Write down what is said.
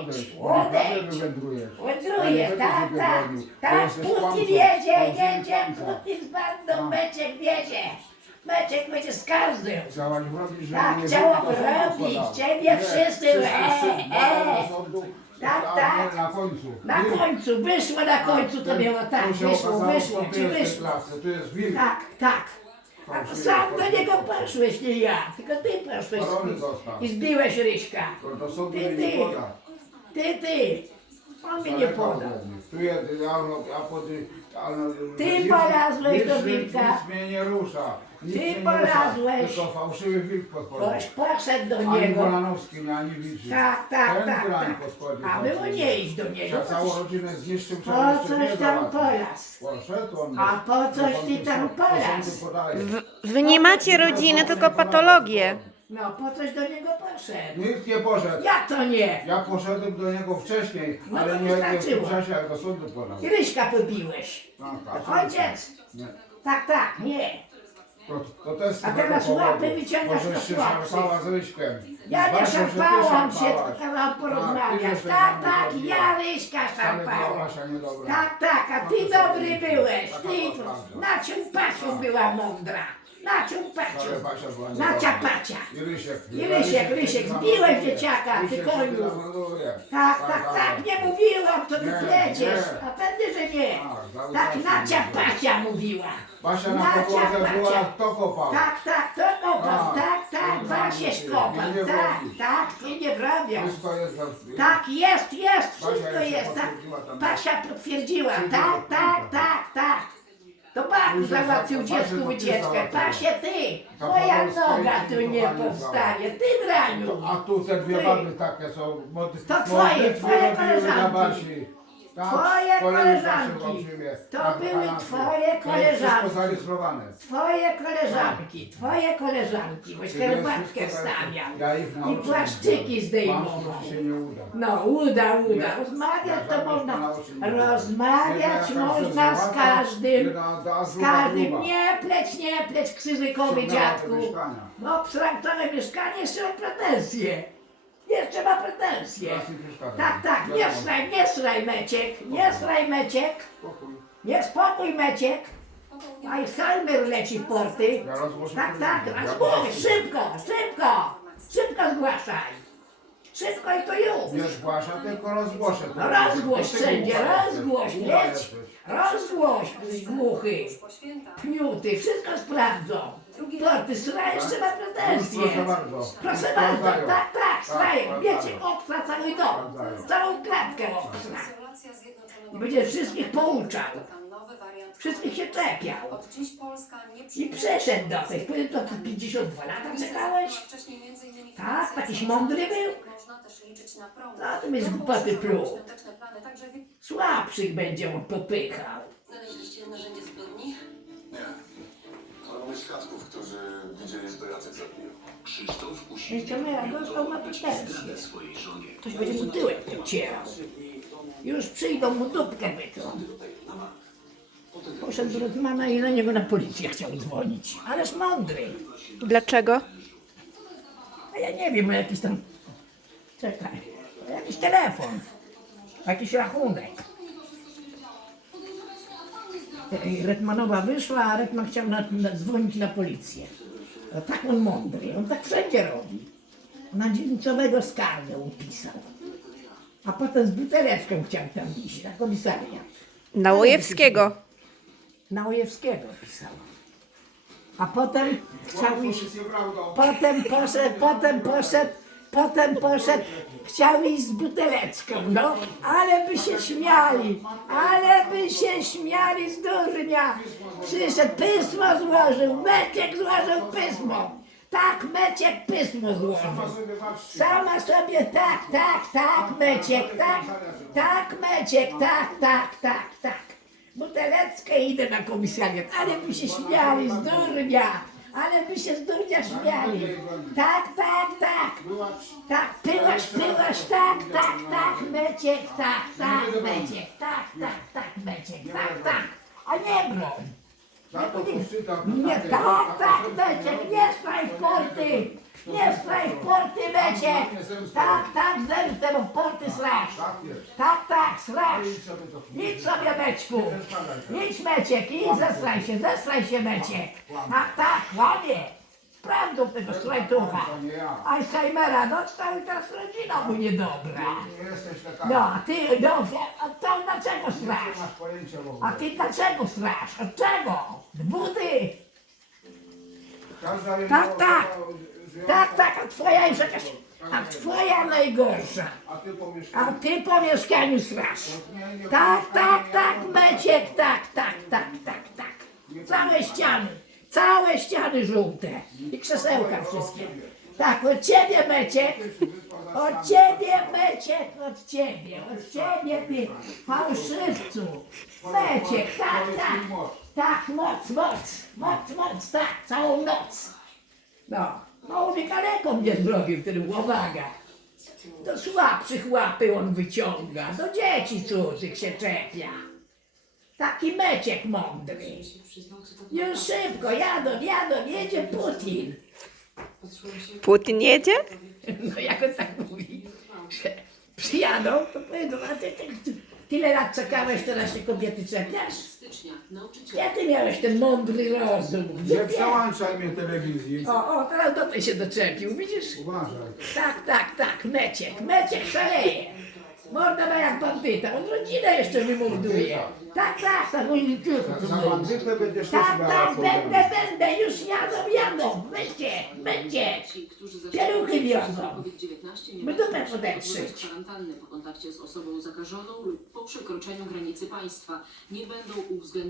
Odejdź. odejdź. Wędrujesz. Wędruje, Ja nie tak, tak, tak, Putin jedzie, jedzie. Putin z bandą, A. Meczek jedzie. Meczek będzie z każdym. Chciałaś robić, że Tak, nie chciałam sądu robić. Ciebie Nie, wszyscy, e, e. do sądu, Tak, a tak. na końcu. Na końcu, wyszło na końcu to było tak, się wyszło, okazało, wyszło, tej wyszło. jest wilk. Tak, tak. A sam do niego poszłeś, nie ja. Tylko ty poszłeś i, został. i zbiłeś Ryśka. To Do sądu Ty, ty. poda. Ty, ty. On mi nie podał. Tu jest, a, no, a potem... a, no, Ty nic- polazłeś nic- do wilka. Nic mnie nie rusza. Nic Ty mnie nie polazłeś. Rusza, tylko fałszywy wilk podchodzi. Ktoś poszedł do Ani niego. Mnie ani widzi. Tak, tak, Ten tak, tak. A było nie iść do niego. Ja Po całą coś, rodzinę zniszczył, po trzeba jeszcze coś tam polazł. Poszedł on. A po coś ty tam polazł? Wy nie macie rodziny, tylko patologię. No, po coś do niego poszedł. Nikt nie poszedł. Jak to nie? Ja poszedłem do niego wcześniej, No ale to nie, nie wystarczyło. jak do sądu podał. I Ryśka pobiłeś. No, tak. Ojciec. Nie. Tak, tak, nie. To, to też z A tego teraz powodu, łapy wyciągasz do żeś się szarpała z Ryśkiem. Ja nie Zwłaszcza, że ty szarpałam się, szarpałaś. tylko ty żeś Tak, tam tak, zrobiła. ja Ryśka Ale szarpałam. byłaś, a nie dobra. Tak, tak, a ty to dobry byłeś. Ty na ciumpaciu była mądra. Na ciumpaciu. Ale Basia była Na ciapacia. I Rysiek. I Rysiek, Rysiek, zbiłeś dzieciaka, ty Rysiek się koniu. zamorduje. Tak, tak, tak, nie mówiłam, to ty Nie, pleciesz. nie. A pewnie, że nie. Tak, Tak czas na ciapacia mówiła. Basia na podłodze była, ciapacia. kto kopał? Tak, tak, to kopał, Tak. tak, tak, Nie Basię wrobisz, kopał, nie tak, tak, ty nie wrabiał. Wszystko jest za... Tak, jest, jest, Basia wszystko jeszcze jest, tak. potwierdziła tam. Basia potwierdziła, tak, tak, tak, tak. To Baku Później załatwił Basia dziecku podpisała wycieczkę. to. Basie, ty, moja noga jest tu nie powstanie, ty Braniu. A tu te dwie Ty. baby takie są. Mody, To twoje, twoje koleżanki. Tak, Twoje zawsze koleżanki. To Tak, były twoje To jest koleżanki. Zarejestrowane. Twoje koleżanki, twoje koleżanki, boś Czyli jest herbatkę wszystko wstawia. Ja ich I płaszczyki zdejmował. Mam, się nie uda. No, uda, uda. Rozmawiać to można. Rozmawiać można z każdym. Z każdym. Nie pleć, nie pleć, krzyżykowy dziadku. No, pstrącone mieszkanie, jeszcze ma pretensje. Jeszcze ma pretensje. Teraz nie przeszkadzaj. Tak, tak, nie Wiadomo. sraj, nie sraj Meciek, nie sraj Meciek. Spokój. Nie spokój Meciek. Alzheimer leci w porty. Ja rozgłoszę Tak, tak, telewizję. Ja mówię, szybko, szybko, szybko zgłaszaj. Szybko i to już. Nie zgłasza, tylko rozgłoszę. No rozgłoś wszędzie, rozgłoś, leć. Rozgłoś, świętach. pniuty, wszystko sprawdzą. Porty, sra jeszcze ma pretensje. Proszę bardzo. Proszę bardzo, sprawdzają. tak, tak, sprawdzają. Wiecie, obstra cały dom, całą klatkę Zjednoczonego I będzie wszystkich pouczał. Wszystkich się czepiał. Od dziś Polska nie I przeszedł do tej. Powiem, to ty 52 lata czekałeś? Tak, takiś mądry był? Można też liczyć na prąd. No, to jest głupoty wie- Słabszych będzie on popychał. Znaleźliście narzędzie zbrodni? Nie. Ale mamy świadków, którzy widzieli, że usiłuje gorzką ma pretensje. zdradę swojej żonie. Ktoś będzie mu tyłek pocierał. Już przyjdą mu dupkę wytrą. Poszedł do Rotmana i na niego na policję chciał dzwonić. Ależ mądry. Dlaczego? A ja nie wiem, jakiś tam... Czekaj. Jakiś telefon. Jakiś rachunek. Retmanowa wyszła, a Retman chciał na, na, dzwonić na policję. A tak on mądry, on tak wszędzie robi. Na dzielnicowego skargę upisał. A potem z buteleczką chciał tam iść na komisariat. Na Łojewskiego. Na Ojewskiego pisał. A potem chciał iść... Potem poszedł, potem poszedł, potem poszedł, chciał iść z buteleczką, no, ale by się śmiali, ale by się śmiali z durnia. Przyszedł, pysmo złożył, Meciek złożył pysmo. Tak, Meciek pysmo złożył. Sama sobie, tak, tak, tak, Meciek, tak, tak, Meciek, tak, tak, tak, tak. Buteleckę idę na komisariat, ale by się śmiali z durnia, ale by się z durnia śmiali. Tak, tak, tak, Byłacz. tak, pyłaś, pyłaś, tak, tak, tak, Meciek, tak, tak, Meciek, tak, tak, tak, Meciek, tak, tak, a nie broń. Tak. Nie, tak, tak, Meciek, nie straj w porty! Nie straj w porty, Meciek! Tak, tak, zemstę, bo w porty srasz! Tak. Tak, tak, srasz! Idź sobie chwilę. Idź przeszkadzaj. Idź, Meciek, idź, zestraj się, zestraj się, Meciek! Tak, tak, łamie! Prawdą tego strajtucha! To nie ja. Alzheimera dostał i teraz rodzina mu niedobra! Nie jesteś. No, a ty, dobrze, a to dlaczego Nie strasz? masz pojęcia w ogóle. A ty dlaczego strasz? Od czego? Budy? Każda Tak, jedna tak. osoba Tak, tak, a twoja jest jakaś, a twoja najgorsza. A ty po A mieszkaniu. ty po mieszkaniu strasz. Tak, tak, tak, Meciek, tak, tak, tak, tak, tak. Całe ściany, całe ściany żółte i krzesełka wszystkie. Tak, od ciebie, Meciek, od ciebie, Meciek, od ciebie, od ciebie, ty fałszywcu. Meciek, tak, tak, tak, moc, moc, moc, moc, tak, całą noc. No, mi kaleką mnie zrobił ten łowaga. Do słabszych łapy on wyciąga, do dzieci cudzych się czepia. Taki meciek mądry. Już szybko, jadą, jadą, jedzie Putin. Putin jedzie? No jak on tak mówi, że przyjadą, to powiedzą, a ty, ty, ty tyle lat czekałeś, teraz się kobiety czepiasz? Gdzie ty miałeś ten mądry rozum? Nie przełączaj mnie telewizji. O, o, teraz do tej się doczepił, widzisz? Uważaj. Tak, tak, tak, Meciek, Meciek szaleje. Morda ma jak bandyta, on rodzinę jeszcze wymorduje. Tak, tak, tak, oni tylko. Za bandytę będziesz też Tak, miała tak, będę, będę, już jadą, jadą, będzie, będzie. Pieluchy wiozą. My dupę podetrzyć. kwarantanny po kontakcie z osobą zakażoną lub po przekroczeniu granicy państwa. Nie będą uwzględnione